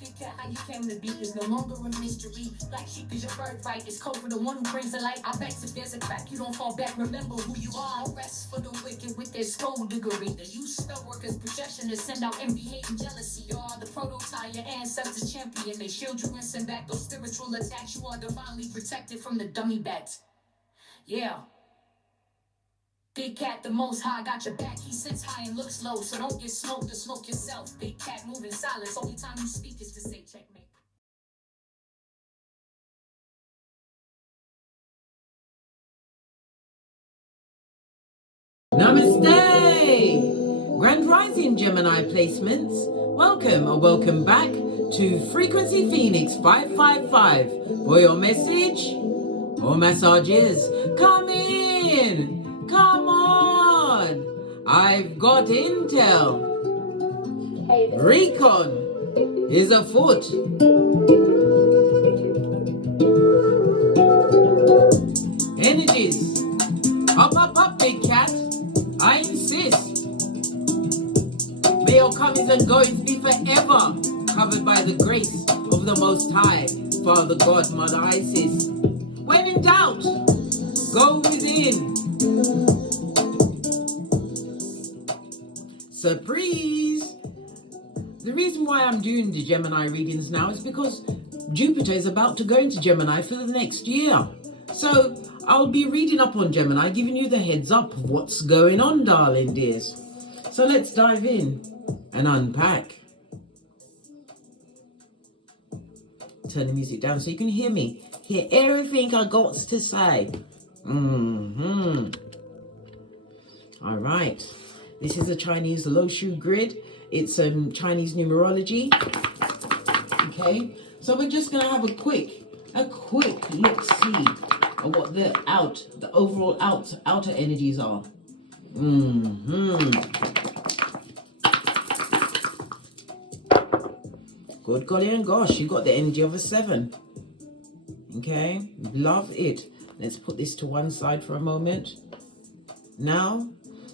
Big cat, how you came to be is no longer a mystery. Black sheep is your birthright. It's code for the one who brings the light. I bet if there's a crack, you don't fall back. Remember who you are. No rest for the wicked with their skullduggery. The use spell workers' projection to send out envy, hate, and jealousy. You are the prototype, your ancestors champion. They shield you and send back those spiritual attacks. You are divinely protected from the dummy bats. Yeah. Big cat, the most high, got your back. He sits high and looks low, so don't get smoked or smoke yourself. Big cat, move in silence. Only time you speak is to say checkmate. Namaste! Grand Rising Gemini placements. Welcome or welcome back to Frequency Phoenix 555 for your message or messages. Come in! Come on! I've got intel. Recon is afoot. Energies. Up, big cat. I insist. May your comings and goings be forever covered by the grace of the Most High, Father God, Mother Isis. When in doubt, go within. Surprise! The reason why I'm doing the Gemini readings now is because Jupiter is about to go into Gemini for the next year. So I'll be reading up on Gemini, giving you the heads up of what's going on, darling dears. So let's dive in and unpack. Turn the music down so you can hear me. Hear everything I got to say. All right. This is a Chinese Lo Shu grid. It's Chinese numerology. Okay. So we're just going to have a quick look-see of what the overall outer energies are. Good golly and gosh, you got the energy of a 7. Okay, love it. Let's put this to one side for a moment. Now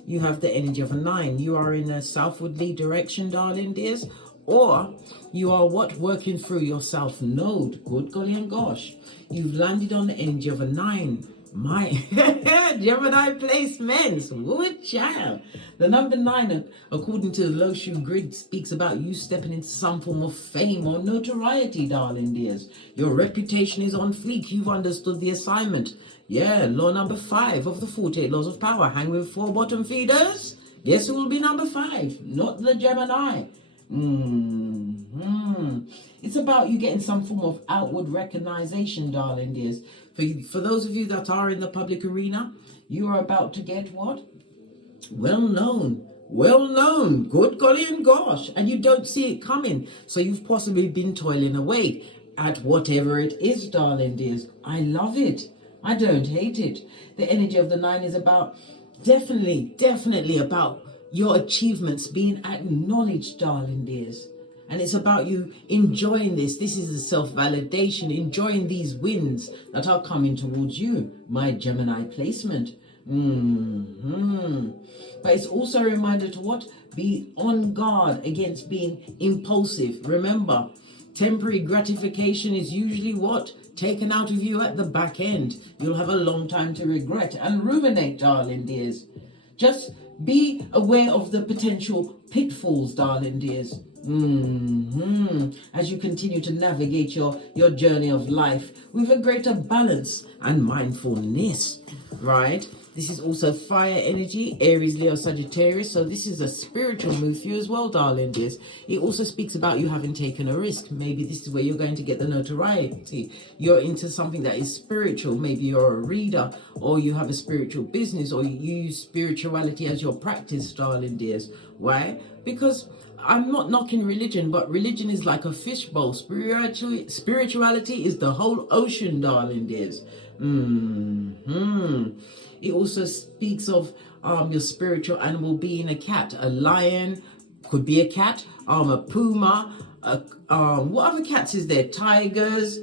you have the energy of a 9. You are in a southwardly direction, darling dears, or you are working through your south node. Good golly and gosh, you've landed on the energy of a 9. My Gemini placements. Good child. The number 9, according to the Lo Shu grid, speaks about you stepping into some form of fame or notoriety, darling dears. Your reputation is on fleek. You've understood the assignment. Yeah, law number 5 of the 48 laws of power. Hang with 4 bottom feeders. Guess who will be number 5? Not the Gemini. It's about you getting some form of outward recognition, darling dears. For those of you that are in the public arena, you are about to get what? Well known. Good golly and gosh. And you don't see it coming. So you've possibly been toiling away at whatever it is, darling dears. I love it. I don't hate it. The energy of the 9 is about definitely about your achievements being acknowledged, darling dears. And it's about you enjoying this. This is a self-validation, enjoying these wins that are coming towards you, my Gemini placement. But it's also a reminder to what? Be on guard against being impulsive. Remember, temporary gratification is usually what? Taken out of you at the back end. You'll have a long time to regret and ruminate, darling dears. Just be aware of the potential pitfalls, darling dears. As you continue to navigate your journey of life with a greater balance and mindfulness, right? This is also fire energy, Aries, Leo, Sagittarius. So this is a spiritual move for you as well, darling dears. It also speaks about you having taken a risk. Maybe this is where you're going to get the notoriety. You're into something that is spiritual. Maybe you're a reader, or you have a spiritual business, or you use spirituality as your practice, darling dears. Why? Because I'm not knocking religion, but religion is like a fishbowl. Spirituality is the whole ocean, darling dears. It also speaks of your spiritual animal being a cat, a lion, could be a cat, a puma, what other cats is there? Tigers,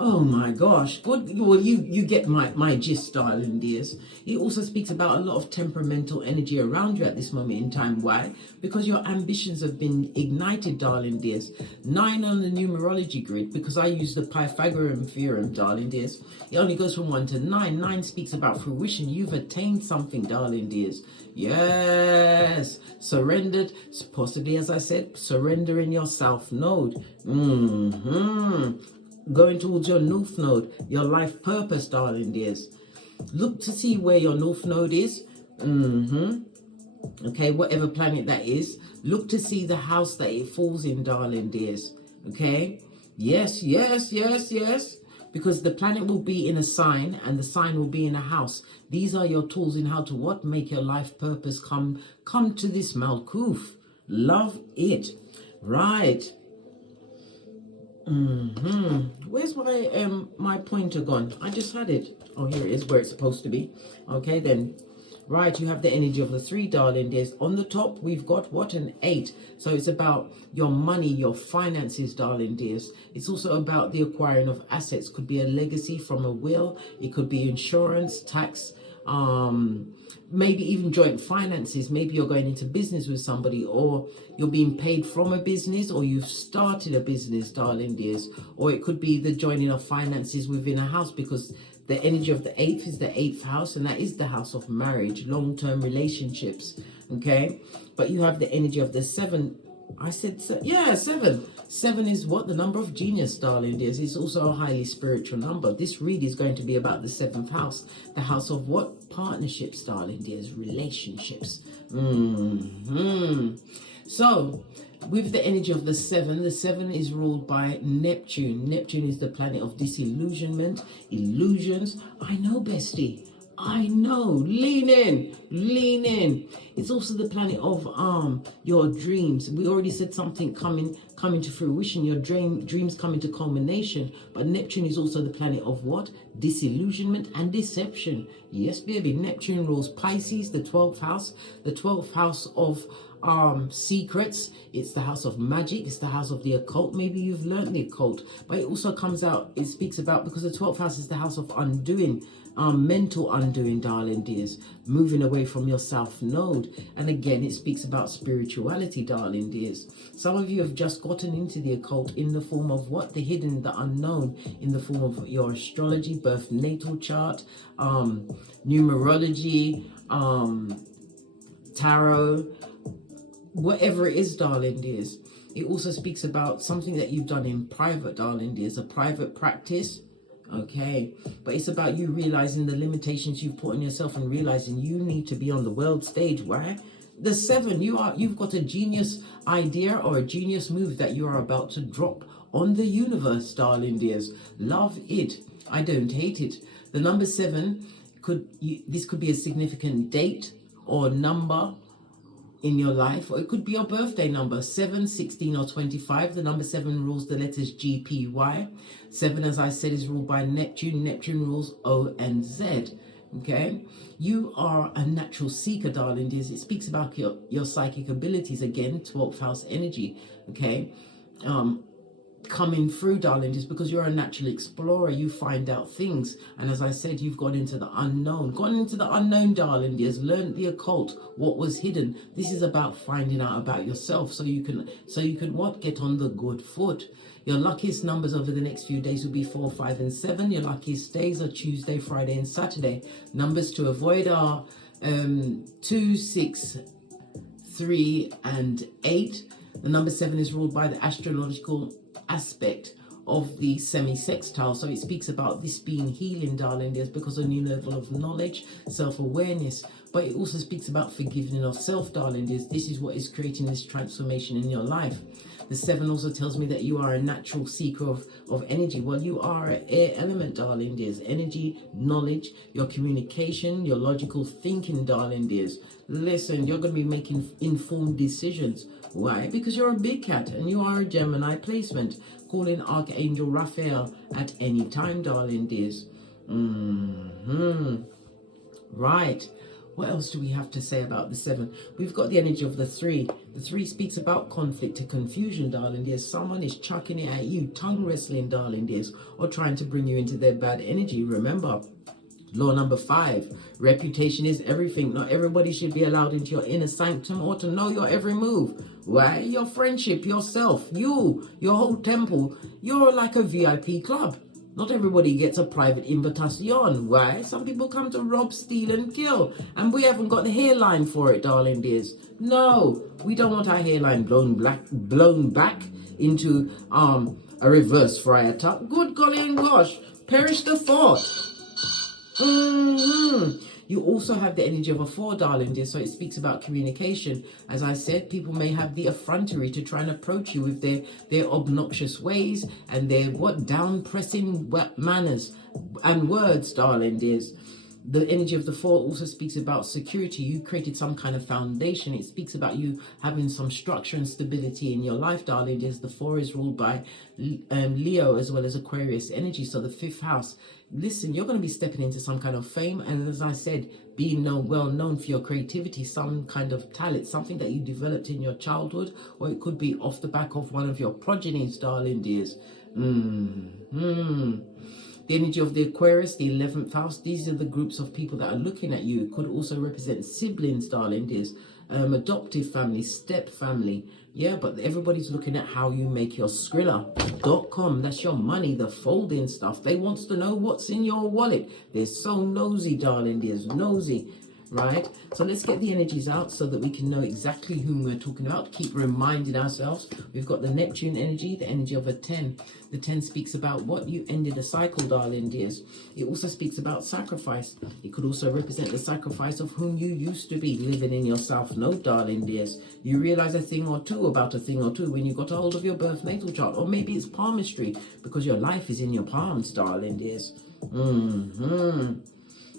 Oh my gosh. Good. Well, you get my gist, darling dears. It also speaks about a lot of temperamental energy around you at this moment in time. Why? Because your ambitions have been ignited, darling dears. 9 on the numerology grid, because I use the Pythagorean theorem, darling dears. It only goes from 1 to 9. 9 speaks about fruition. You've attained something, darling dears. Yes. Surrendered, possibly, as I said, surrendering your south node. Going towards your north node, your life purpose, darling dears. Look to see where your north node is. Okay, whatever planet that is. Look to see the house that it falls in, darling dears. Okay? Yes. Because the planet will be in a sign and the sign will be in a house. These are your tools in how to what? Make your life purpose come to this Malkuth. Love it. Right. Where's my pointer gone? I just had it. Oh, here it is, where it's supposed to be. Okay, then. Right, you have the energy of the 3, darling dears. On the top, we've got what? An 8. So it's about your money, your finances, darling dears. It's also about the acquiring of assets. Could be a legacy from a will. It could be insurance, tax, maybe even joint finances. Maybe you're going into business with somebody, or you're being paid from a business, or you've started a business, darling dears. Or it could be the joining of finances within a house, because the energy of the 8th is the 8th house, and that is the house of marriage, long-term relationships. Okay, but you have the energy of the 7. I said, yeah, 7. 7 is what? The number of genius, darling dears. It's also a highly spiritual number. This read is going to be about the 7th house. The house of what? Partnerships, darling dears. Relationships. So, with the energy of the 7 is ruled by Neptune. Neptune is the planet of disillusionment, illusions. I know, bestie. I know. Lean in. Lean in. It's also the planet of your dreams. We already said something coming to fruition. Your dreams coming to culmination. But Neptune is also the planet of what? Disillusionment and deception. Yes, baby. Neptune rules Pisces, the 12th house. The 12th house of secrets. It's the house of magic. It's the house of the occult. Maybe you've learned the occult, but it also comes out, it speaks about, because the 12th house is the house of undoing, mental undoing, darling dears, moving away from your south node. And again, it speaks about spirituality, darling dears. Some of you have just gotten into the occult in the form of what? The hidden, the unknown, in the form of your astrology, birth natal chart, numerology, tarot, whatever it is, darling dears. It also speaks about something that you've done in private, darling dears, a private practice. Okay, but it's about you realizing the limitations you've put on yourself and realizing you need to be on the world stage. Why? The 7, you've got a genius idea or a genius move that you are about to drop on the universe, darling dears. Love it. I don't hate it. The number 7 this could be a significant date or number in your life, or it could be your birthday number, 7, 16, or 25. The number 7 rules the letters G, P, Y. 7, as I said, is ruled by Neptune. Neptune rules O and Z. Okay, you are a natural seeker, darling dears. It speaks about your psychic abilities. Again, 12th house energy. Okay, coming through, darling, just because you're a natural explorer, you find out things. And as I said, you've gone into the unknown, darling dears, learned the occult, what was hidden. This is about finding out about yourself, so you can what? Get on the good foot. Your luckiest numbers over the next few days will be 4, 5, and 7. Your luckiest days are Tuesday, Friday, and Saturday. Numbers to avoid are 2, 6, 3, and 8. The number 7 is ruled by the astrological aspect of the semi-sextile, so it speaks about this being healing, darling dears, because of a new level of knowledge, self-awareness. But it also speaks about forgiving of self, darling dears. This is what is creating this transformation in your life. The 7 also tells me that you are a natural seeker of energy. Well, you are an air element, darling dears. Energy, knowledge, your communication, your logical thinking, darling dears. Listen, you're going to be making informed decisions. Why? Because you're a big cat and you are a Gemini placement. Call in Archangel Raphael at any time, darling dears. Right. What else do we have to say about the 7? We've got the energy of the 3. The 3 speaks about conflict and confusion, darling dears. Someone is chucking it at you, tongue wrestling, darling dears, or trying to bring you into their bad energy. Remember, law number 5, reputation is everything. Not everybody should be allowed into your inner sanctum or to know your every move. Why? Your friendship, yourself, your whole temple, you're like a VIP club. Not everybody gets a private invitation. Why? Some people come to rob, steal and kill. And we haven't got the hairline for it, darling dears. No, we don't want our hairline blown back into a reverse friar tuck. Good golly and gosh, perish the thought. You also have the energy of a 4, darling dear, so it speaks about communication. As I said, people may have the effrontery to try and approach you with their obnoxious ways and their down-pressing manners and words, darling dears. The energy of the 4 also speaks about security. You created some kind of foundation. It speaks about you having some structure and stability in your life, darling dears. The 4 is ruled by Leo as well as Aquarius energy. So the 5th house, listen, you're going to be stepping into some kind of fame. And as I said, being well known for your creativity, some kind of talent, something that you developed in your childhood, or it could be off the back of one of your progenies, darling dears. The energy of the Aquarius, the 11th house, these are the groups of people that are looking at you. It could also represent siblings, darling dears, adoptive family, step family. Yeah, but everybody's looking at how you make your Skrilla.com. That's your money, the folding stuff. They want to know what's in your wallet. They're so nosy, darling dears, nosy. Right, so let's get the energies out so that we can know exactly whom we're talking about. Keep reminding ourselves. We've got the Neptune energy, the energy of a 10. The 10 speaks about what you ended a cycle, darling dears. It also speaks about sacrifice. It could also represent the sacrifice of whom you used to be living in your south node, darling dears. You realize a thing or two about a thing or two when you got a hold of your birth natal chart, or maybe it's palmistry because your life is in your palms, darling dears.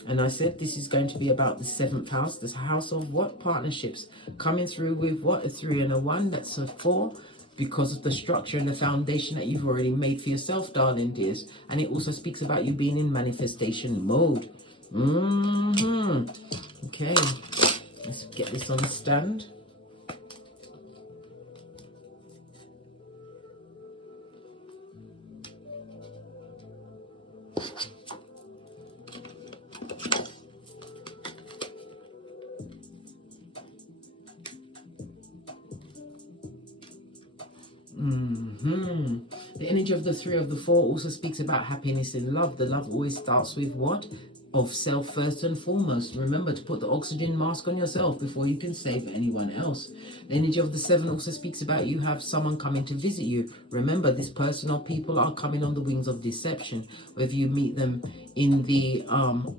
And I said this is going to be about the 7th house, this house of what? Partnerships. Coming through with what? A 3 and a 1, that's a 4, because of the structure and the foundation that you've already made for yourself, darling dears. And it also speaks about you being in manifestation mode. Okay, let's get this on the stand. The energy of the 3 of the 4 also speaks about happiness in love. The love always starts with what? Of self first and foremost. Remember to put the oxygen mask on yourself before you can save anyone else. The energy of the 7 also speaks about you have someone coming to visit you. Remember, this person or people are coming on the wings of deception. Whether you meet them in the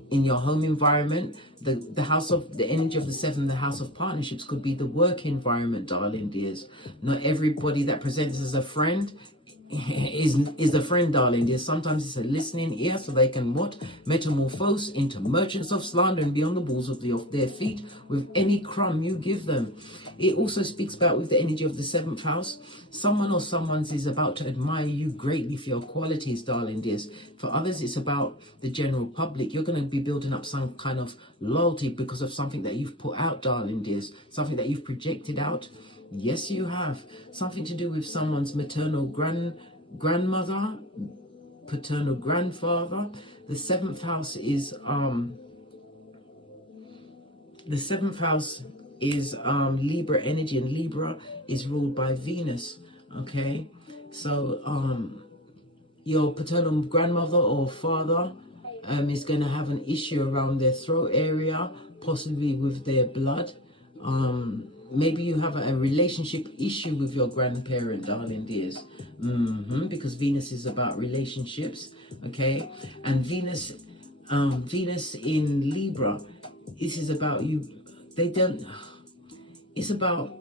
in your home environment, the house of the energy of the 7, the house of partnerships, could be the work environment, darling dears. Not everybody that presents as a friend is the friend, darling dear. Sometimes it's a listening ear so they can what? Metamorphose into merchants of slander and be on the balls of their feet with any crumb you give them. It also speaks about, with the energy of the 7th house, someone or someone's is about to admire you greatly for your qualities, darling dears. For others, it's about the general public. You're going to be building up some kind of loyalty because of something that you've put out, darling dears, something that you've projected out. Yes, you have. Something to do with someone's maternal grandmother, paternal grandfather. The 7th house is Libra energy, and Libra is ruled by Venus. Okay, so your paternal grandmother or father is going to have an issue around their throat area, possibly with their blood. Maybe you have a relationship issue with your grandparent, darling dears. Because Venus is about relationships, okay? And Venus in Libra, this is about you. It's about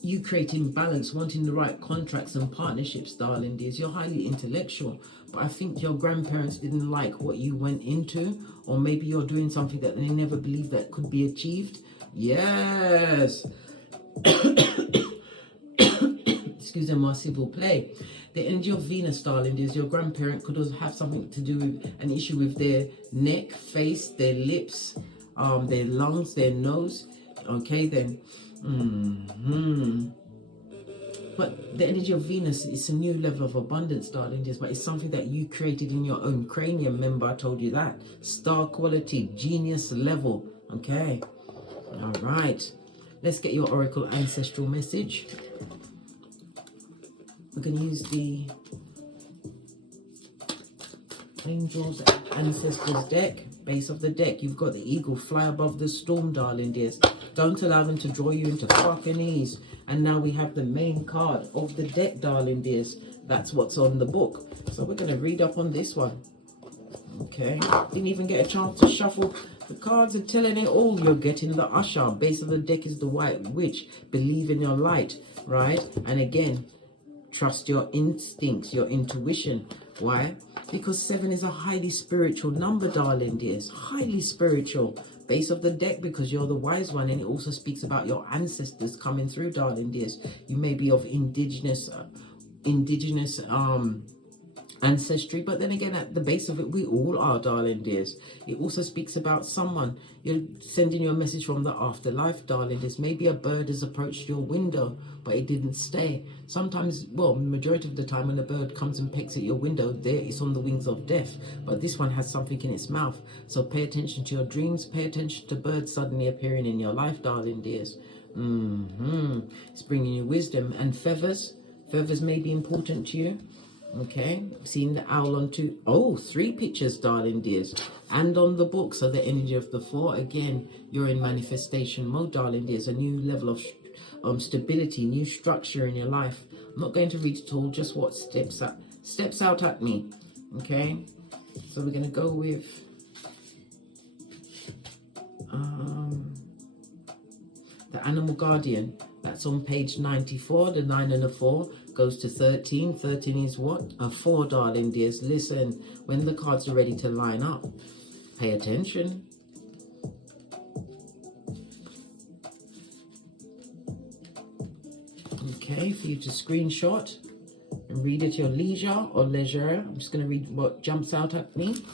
you creating balance, wanting the right contracts and partnerships, darling dears. You're highly intellectual, but I think your grandparents didn't like what you went into, or maybe you're doing something that they never believed that could be achieved. Yes. Excuse me, civil play. The energy of Venus, darling dears, your grandparent could also have something to do with an issue with their neck, face, their lips, their lungs, their nose. Okay, then. But the energy of Venus, it's a new level of abundance, darling. But it's something that you created in your own cranium. Remember, I told you that. Star quality, genius level. Okay. All right. Let's get your oracle ancestral message. We're going to use the Angels Ancestors deck. Base of the deck, you've got the eagle. Fly above the storm, darling dears. Don't allow them to draw you into fucking ease. And now we have the main card of the deck, darling dears. That's what's on the book. So we're going to read up on this one. Okay. Didn't even get a chance to shuffle the cards are telling it all. You're getting the usher. Base of the deck is the white witch. Believe in your light, right? And again, trust your instincts, your intuition. Why? Because 7 is a highly spiritual number, darling dears. Highly spiritual. Base of the deck, because you're the wise one, and it also speaks about your ancestors coming through, darling dears. You may be of indigenous ancestry, but then again, at the base of it, we all are, darling dears. It also speaks about someone. You're sending you a message from the afterlife, darling dears. Maybe a bird has approached your window, but it didn't stay. Sometimes, well, majority of the time when a bird comes and pecks at your window, there it's on the wings of death. But this one has something in its mouth. So pay attention to your dreams. Pay attention to birds suddenly appearing in your life, darling dears. It's bringing you wisdom. And feathers. Feathers may be important to you. Okay, seeing the owl on 3 pictures, darling dears, and on the book. So the energy of the 4, again, you're in manifestation mode, darling dears. A new level of stability, new structure in your life. I'm not going to read it all, just what steps out at me. Okay, so we're going to go with the animal guardian. That's on page 94. The 9 and the 4 goes to 13. 13 is what? A 4, darling dears. Listen, when the cards are ready to line up, pay attention. Okay, for you to screenshot and read at your leisure or leisure. I'm just going to read what jumps out at me.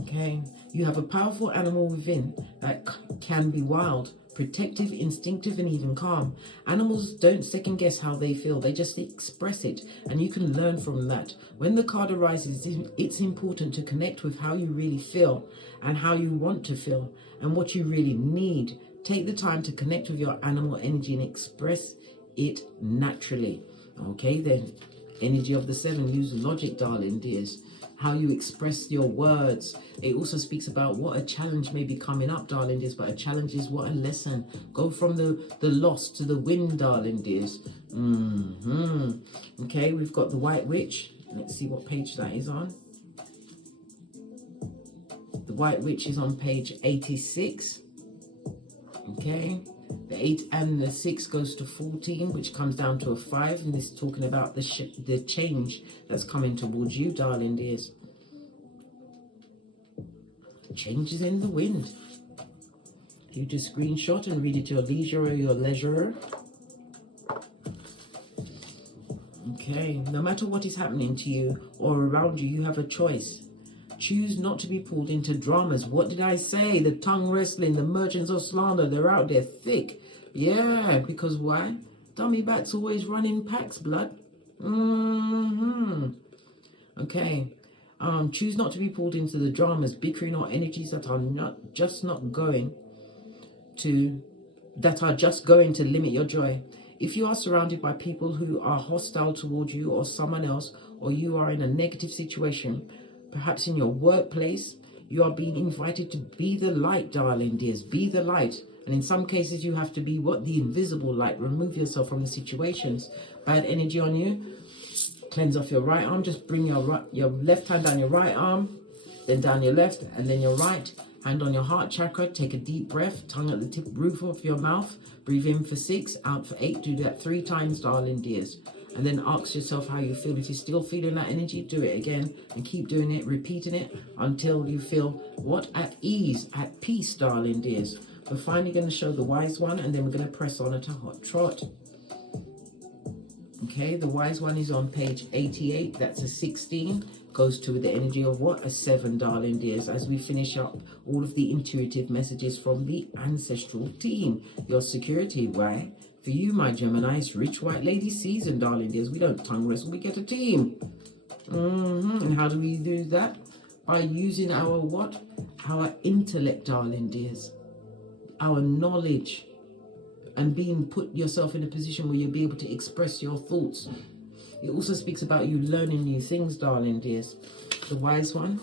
Okay, you have a powerful animal within that can be wild, protective, instinctive, and even calm. Animals don't second guess how they feel. They just express it, and you can learn from that. When the card arises, it's important to connect with how you really feel and how you want to feel and what you really need. Take the time to connect with your animal energy and express it naturally. Okay, then energy of the 7, use logic, darling dears. How you express your words. It also speaks about what a challenge may be coming up, darling dears, but a challenge is what a lesson. Go from the loss to the win, darling dears. Okay, we've got the white witch. Let's see what page that is on. The white witch is on page 86. Okay, the 8 and the 6 goes to 14, which comes down to a 5, and this is talking about the change that's coming towards you, darling dears. Changes in the wind. You just screenshot and read it your leisure or your leisure. Okay, no matter what is happening to you or around you, you have a choice. Choose not to be pulled into dramas. What did I say? The tongue wrestling, the merchants of slander, they're out there thick. Yeah, because why? Dummy bats always run in packs, blood. Okay. Choose not to be pulled into the dramas, bickering, or energies that are just going to limit your joy. If you are surrounded by people who are hostile towards you or someone else, or you are in a negative situation, perhaps in your workplace, you are being invited to be the light, darling dears. Be the light. And in some cases, you have to be what? The invisible light. Remove yourself from the situations. Bad energy on you. Cleanse off your right arm. Just bring your left hand down your right arm, then down your left, and then your right. Hand on your heart chakra. Take a deep breath. Tongue at the tip, roof of your mouth. Breathe in for 6, out for 8. Do that 3 times, darling dears. And then ask yourself how you feel. If you're still feeling that energy, do it again. And keep doing it, repeating it, until you feel what? At ease, at peace, darling dears. We're finally going to show the wise one, and then we're going to press on at a hot trot. Okay, the wise one is on page 88. That's a 16. goes to the energy of what? A 7, darling dears, as we finish up all of the intuitive messages from the ancestral team. Your security, why? For you, my Gemini, it's rich white lady season, darling dears. We don't tongue wrestle, we get a team. And how do we do that? By using our what? Our intellect, darling dears. Our knowledge. And put yourself in a position where you'll be able to express your thoughts. It also speaks about you learning new things, darling dears. The wise one.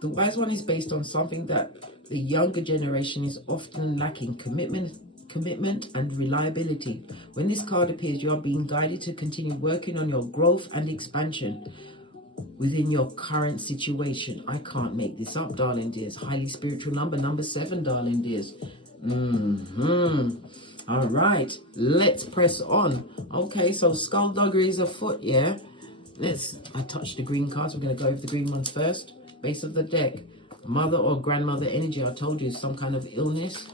The wise one is based on something that the younger generation is often lacking: commitment and reliability. When this card appears, you are being guided to continue working on your growth and expansion within your current situation. I can't make this up, darling dears. Highly spiritual number 7, darling dears. All right, let's press on. Okay, so skullduggery is afoot, yeah. I touched the green cards. We're going to go over the green ones first. Base of the deck, mother or grandmother energy. I told you, some kind of illness,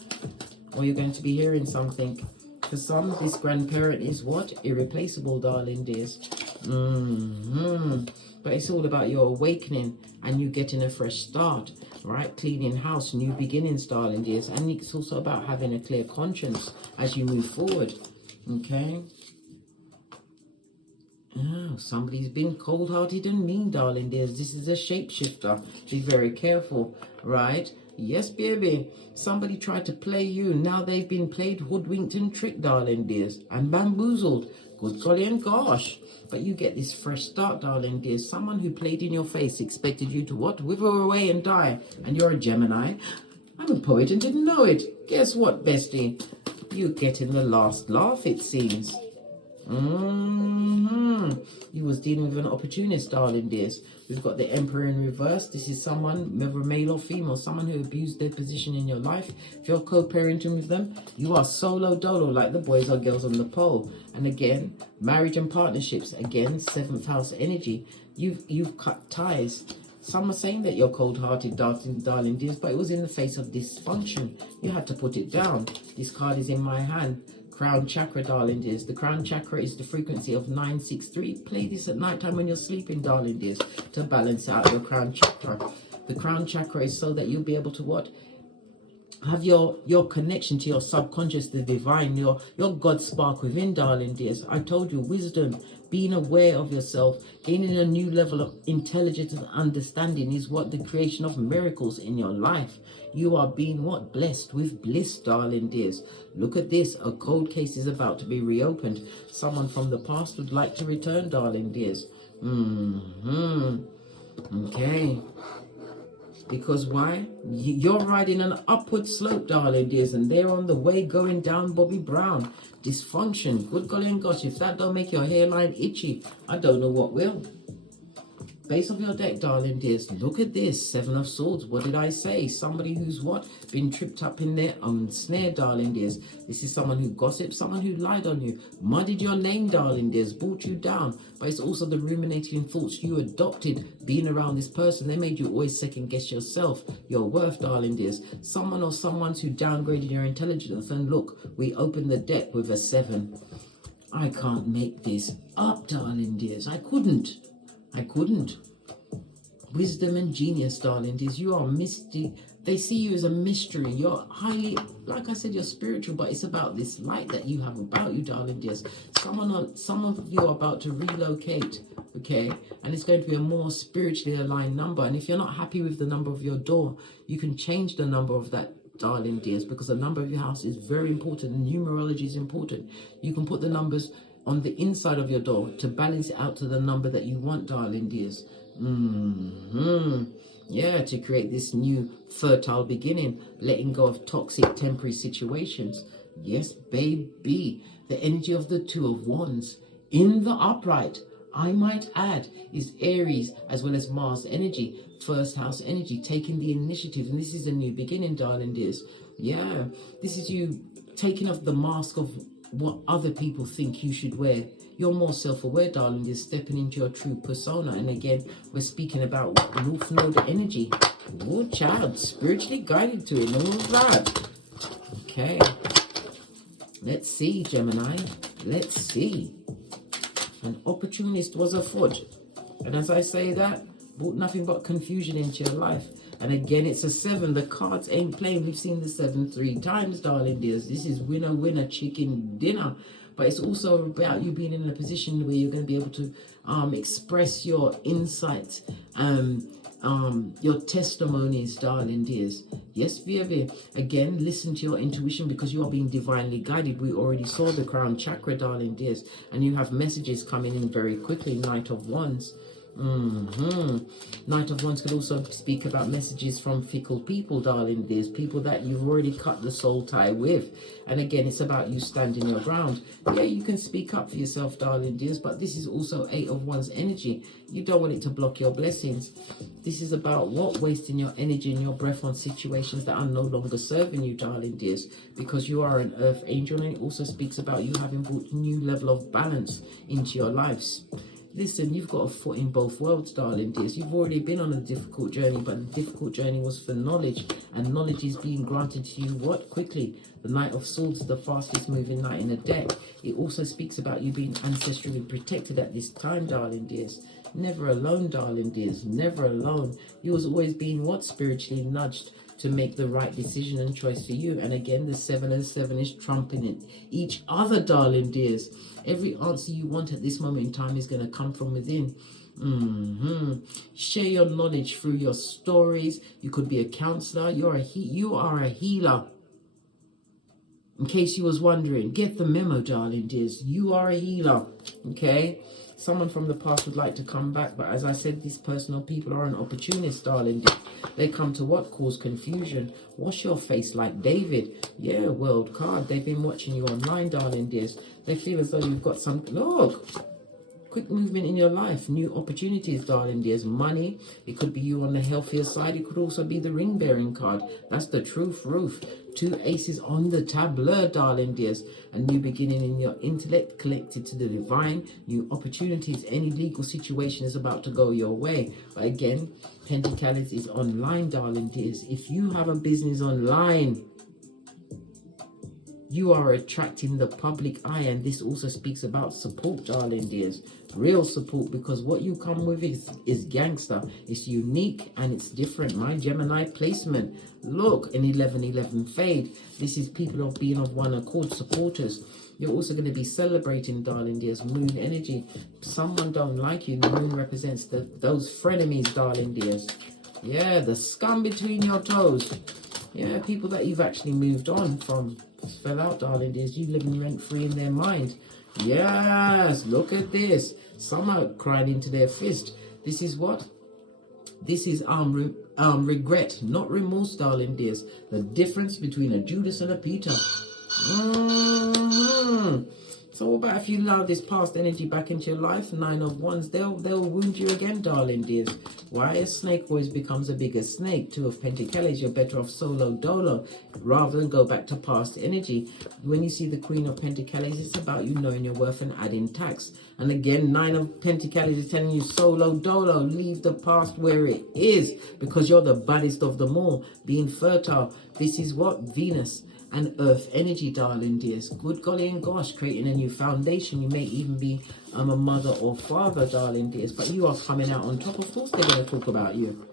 or you're going to be hearing something. For some, this grandparent is what? Irreplaceable, darling dears. But it's all about your awakening and you getting a fresh start, right? Cleaning house, new beginnings, darling dears. And it's also about having a clear conscience as you move forward, okay? Oh, somebody's been cold-hearted and mean, darling dears. This is a shapeshifter. Be very careful, right? Yes, baby. Somebody tried to play you. Now they've been played, hoodwinked and tricked, darling dears, and bamboozled. Good golly and gosh. But you get this fresh start, darling dears. Someone who played in your face expected you to what? Wither away and die. And you're a Gemini. I'm a poet and didn't know it. Guess what, bestie? You're getting the last laugh, it seems. You was dealing with an opportunist, darling dears. We've got the Emperor in reverse. This is someone, whether male or female, someone who abused their position in your life. If you're co-parenting with them, you are solo dolo, like the boys or girls on the pole. And again, marriage and partnerships. Again, 7th house energy. You've cut ties. Some are saying that you're cold-hearted, darling dears, but it was in the face of dysfunction. You had to put it down. This card is in my hand. Crown chakra, darling dears. The crown chakra is the frequency of 963. Play this at night time when you're sleeping, darling dears, to balance out your crown chakra. The crown chakra is so that you'll be able to what? Have your connection to your subconscious, the divine, your God spark within, darling dears. I told you, wisdom, being aware of yourself, gaining a new level of intelligence and understanding is what? The creation of miracles in your life. You are being what? Blessed with bliss, darling dears. Look at this. A cold case is about to be reopened. Someone from the past would like to return, darling dears. Okay. Because why? You're riding an upward slope, darling dears, and they're on the way going down Bobby Brown. Dysfunction. Good golly and gosh, if that don't make your hairline itchy, I don't know what will. Base of your deck, darling dears. Look at this. 7 of Swords. What did I say? Somebody who's what? Been tripped up in their own snare, darling dears. This is someone who gossiped, someone who lied on you, muddied your name, darling dears, brought you down. But it's also the ruminating thoughts you adopted being around this person. They made you always second guess yourself, your worth, darling dears. Someone or someone's who downgraded your intelligence. And look, we open the deck with a 7. I can't make this up, darling dears. I couldn't. Wisdom and genius, darling dears. You are mystic. They see you as a mystery. You're highly, like I said, you're spiritual, but it's about this light that you have about you, darling dears. Some of you are about to relocate, okay? And it's going to be a more spiritually aligned number. And if you're not happy with the number of your door, you can change the number of that, darling dears, because the number of your house is very important. Numerology is important. You can put the numbers on the inside of your door to balance it out to the number that you want, darling dears. Yeah, to create this new fertile beginning, letting go of toxic temporary situations. Yes, baby. The energy of the 2 of Wands in the upright, I might add, is Aries as well as Mars energy, 1st house energy, taking the initiative. And this is a new beginning, darling dears. Yeah, this is you taking off the mask of what other people think you should wear. You're more self-aware, darling. You're stepping into your true persona. And again, we're speaking about North Node energy. Oh, child, spiritually guided to it. All that. Okay. Let's see, Gemini. Let's see. An opportunist was afoot. And as I say that, brought nothing but confusion into your life. And again, it's a 7. The cards ain't playing. We've seen the 7 3 times, darling dears. This is winner, winner, chicken dinner. But it's also about you being in a position where you're going to be able to express your insights, your testimonies, darling dears. Yes, baby. Again, listen to your intuition because you are being divinely guided. We already saw the crown chakra, darling dears. And you have messages coming in very quickly. Knight of Wands. Knight of Wands could also speak about messages from fickle people, darling dears, people that you've already cut the soul tie with. And again, it's about you standing your ground. Yeah, you can speak up for yourself, darling dears, but this is also 8 of Wands energy. You don't want it to block your blessings. This is about what? Wasting your energy and your breath on situations that are no longer serving you, darling dears, because you are an earth angel. And it also speaks about you having brought a new level of balance into your lives. Listen, you've got a foot in both worlds, darling dears. You've already been on a difficult journey, but the difficult journey was for knowledge, and knowledge is being granted to you, what? Quickly. The Knight of Swords is the fastest moving knight in the deck. It also speaks about you being ancestrally protected at this time, darling dears. Never alone, darling dears. Never alone. You was always being, what? Spiritually nudged to make the right decision and choice for you. And again, the 7 and 7 is trumping it. Each other, darling dears. Every answer you want at this moment in time is going to come from within. Share your knowledge through your stories. You could be a counselor. You are a healer. In case you was wondering, get the memo, darling dears. You are a healer. Okay? Someone from the past would like to come back, but as I said, these personal people are an opportunist, darling dears. They come to what? Cause confusion. Wash your face like David. Yeah, world card. They've been watching you online, darling dears. They feel as though you've got some... Look! Quick movement in your life. New opportunities, darling dears. Money. It could be you on the healthier side. It could also be the ring-bearing card. That's the truth roof. 2 aces on the tableau, darling dears. A new beginning in your intellect connected to the divine. New opportunities. Any legal situation is about to go your way. But again, Pentacles is online, darling dears. If you have a business online, you are attracting the public eye, and this also speaks about support, darling dears. Real support, because what you come with is gangster. It's unique and it's different. My Gemini placement. Look, an 11-11 fade. This is people of being of one accord, supporters. You're also going to be celebrating, darling dears, moon energy. Someone don't like you. The moon represents those frenemies, darling dears. Yeah, the scum between your toes. Yeah, people that you've actually moved on from. Fell out, darling dears. You living rent-free in their mind. Yes, look at this. Some are crying into their fist. This is what? This is regret, not remorse, darling dears. The difference between a Judas and a Peter. So what about if you allow this past energy back into your life? 9 of Wands, they'll wound you again, darling dears. Why? A snake always becomes a bigger snake. 2 of Pentacles, you're better off solo dolo rather than go back to past energy. When you see the Queen of Pentacles, it's about you knowing your worth and adding tax. And again, 9 of Pentacles is telling you solo dolo, leave the past where it is, because you're the baddest of them all. Being fertile, this is what? Venus and earth energy, darling dears. Good golly and gosh, creating a new foundation. You may even be a mother or father, darling dears, but you are coming out on top. Of course they're going to talk about you.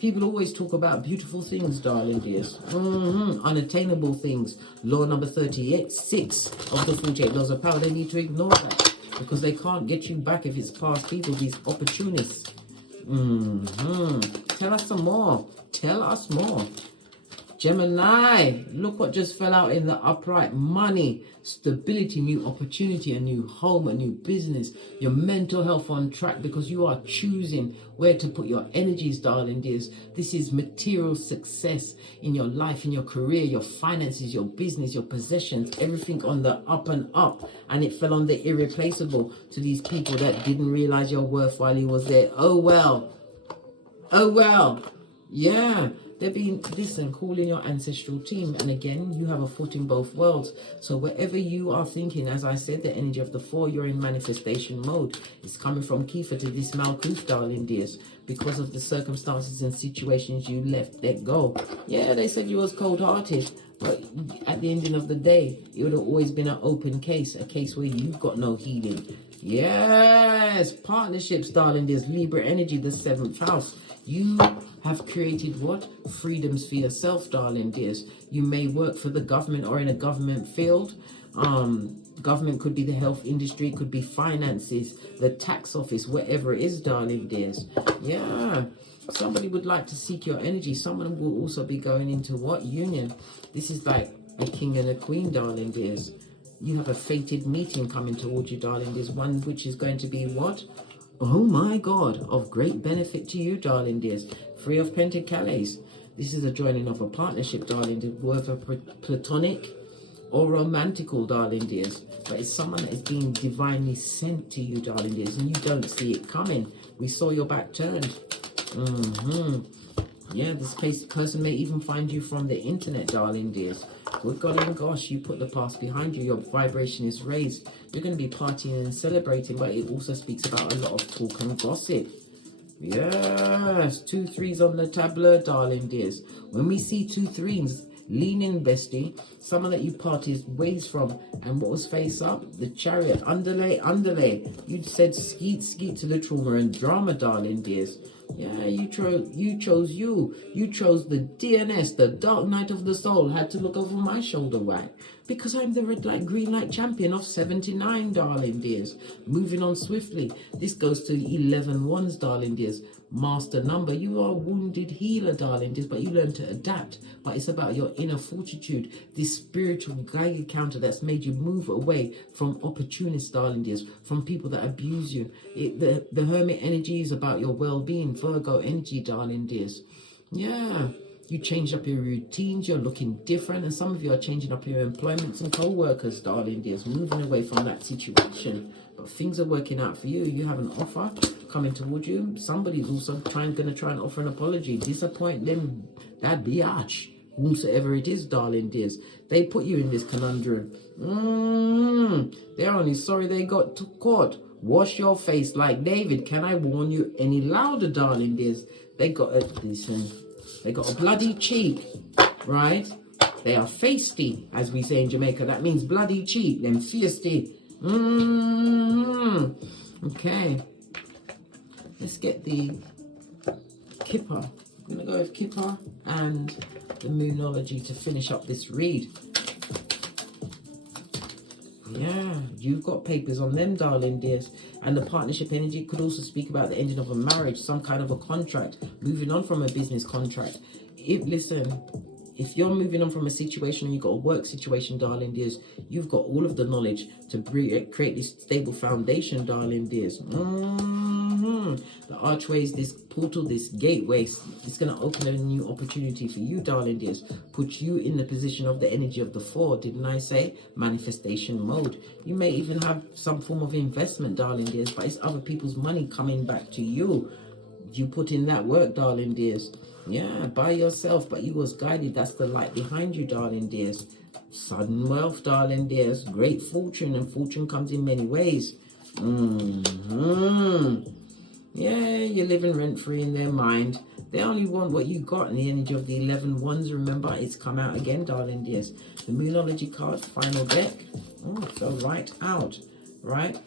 People always talk about beautiful things, darling dears. Unattainable things. Law number 38, 6 of the 48 laws of power. They need to ignore that because they can't get you back if it's past people, these opportunists. Tell us some more. Tell us more. Gemini, look what just fell out in the upright. Money, stability, new opportunity, a new home, a new business. Your mental health on track because you are choosing where to put your energies, darling dears. This is material success in your life, in your career, your finances, your business, your possessions, everything on the up and up. And it fell on the irreplaceable to these people that didn't realize your worth while you was there. Oh, well. Oh, well. Yeah. They're being, listen, calling your ancestral team. And again, you have a foot in both worlds. So wherever you are thinking, as I said, the energy of the 4, you're in manifestation mode. It's coming from Kiefer to this Malkuth, darling dears. Because of the circumstances and situations you let go. Yeah, they said you was cold-hearted. But the ending of the day, it would have always been an open case, a case where you've got no healing. Yes, partnerships, darling. There's Libra energy, the 7th house. You have created what? Freedoms for yourself, darling dears. You may work for the government or in a government field. Government could be the health industry, could be finances, the tax office, whatever it is, darling dears. Yeah, somebody would like to seek your energy. Someone will also be going into what? Union. This is like a king and a queen, darling dears. You have a fated meeting coming towards you, darling. There's one which is going to be what? Oh my God, of great benefit to you, darling dears. 3 of Pentacles. This is a joining of a partnership, darling, whether platonic or romantical, darling dears. But it's someone that is being divinely sent to you, darling dears, and you don't see it coming. We saw your back turned. Yeah, this person may even find you from the internet, darling dears. Good God and gosh, you put the past behind you. Your vibration is raised. You're going to be partying and celebrating, but it also speaks about a lot of talk and gossip. Yes, 2 3s on the tableau, darling dears. When we see 2 3s, lean in, bestie. Someone that you parted ways from. And what was face up? The Chariot. Underlay. You said skeet to the trauma and drama, darling dears. Yeah, you chose you. You chose the DNS, the Dark Night of the Soul. Had to look over my shoulder, why? Because I'm the red light, green light champion of 79, darling dears. Moving on swiftly. This goes to 11 ones, darling dears. Master number. You are a wounded healer, darling dears, but you learn to adapt. But it's about your inner fortitude, this spiritual Geiger counter that's made you move away from opportunists, darling dears, from people that abuse you. The hermit energy is about your well-being. Virgo energy, darling dears. Yeah. You changed up your routines, you're looking different, and some of you are changing up your employments and co-workers, darling dears, moving away from that situation. But things are working out for you. You have an offer coming towards you. Somebody's also going to try and offer an apology. Disappoint them, that biatch, whomsoever it is, darling dears. They put you in this conundrum. They're only sorry they got to court. Wash your face like David. Can I warn you any louder, darling dears? They got a bloody cheek, right? They are feisty, as we say in Jamaica. That means bloody cheek, them feisty. Okay. Let's get the Kipper. I'm going to go with Kipper and the Moonology to finish up this read. Yeah, you've got papers on them, darling dears. And the partnership energy could also speak about the ending of a marriage, some kind of a contract, moving on from a business contract. If you're moving on from a situation and you've got a work situation, darling dears, you've got all of the knowledge to create this stable foundation, darling dears. The archways, this portal, this gateway, it's going to open a new opportunity for you, darling dears. Put you in the position of the energy of the 4, didn't I say? Manifestation mode. You may even have some form of investment, darling dears, but it's other people's money coming back to you. You put in that work, darling dears. Yeah, by yourself, but you was guided. That's the light behind you, darling dears. Sudden wealth, darling dears. Great fortune, and fortune comes in many ways. Yeah, you're living rent-free in their mind. They only want what you got in the energy of the 11 ones. Remember, it's come out again, darling dears. The Moonology card, final deck. Oh, it fell right out, right?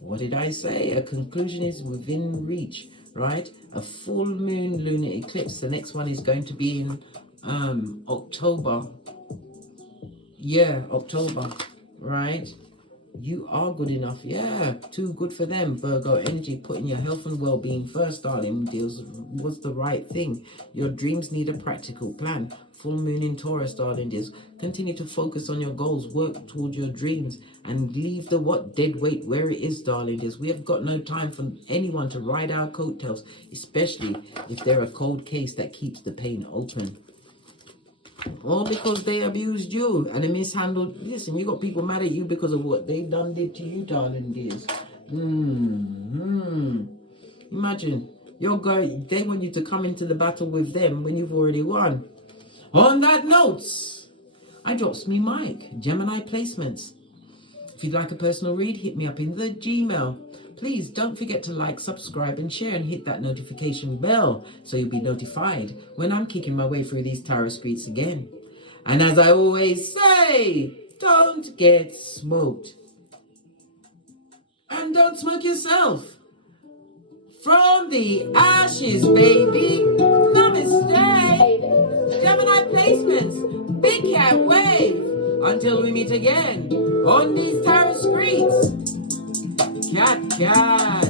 What did I say? A conclusion is within reach, right? A full moon lunar eclipse. The next one is going to be in October. Yeah, October, right? You are good enough. Yeah, too good for them. Virgo energy, putting your health and well-being first, darling, was the right thing. Your dreams need a practical plan. Full moon in Taurus, darling, dears. Continue to focus on your goals, work towards your dreams, and leave the dead weight where it is, darling, dears. We have got no time for anyone to ride our coattails, especially if they're a cold case that keeps the pain open. All because they abused you and they mishandled. Listen, you got people mad at you because of what they did to you, darling dears. Imagine your guy, they want you to come into the battle with them when you've already won. On that note, I drops me mic. Gemini placements. If you'd like a personal read, hit me up in the Gmail. Please don't forget to like, subscribe, and share, and hit that notification bell so you'll be notified when I'm kicking my way through these tarot streets again. And as I always say, Hey, don't get smoked. And don't smoke yourself. From the ashes, baby. Namaste. Gemini placements. Big cat wave. Until we meet again on these tarot streets. Cat.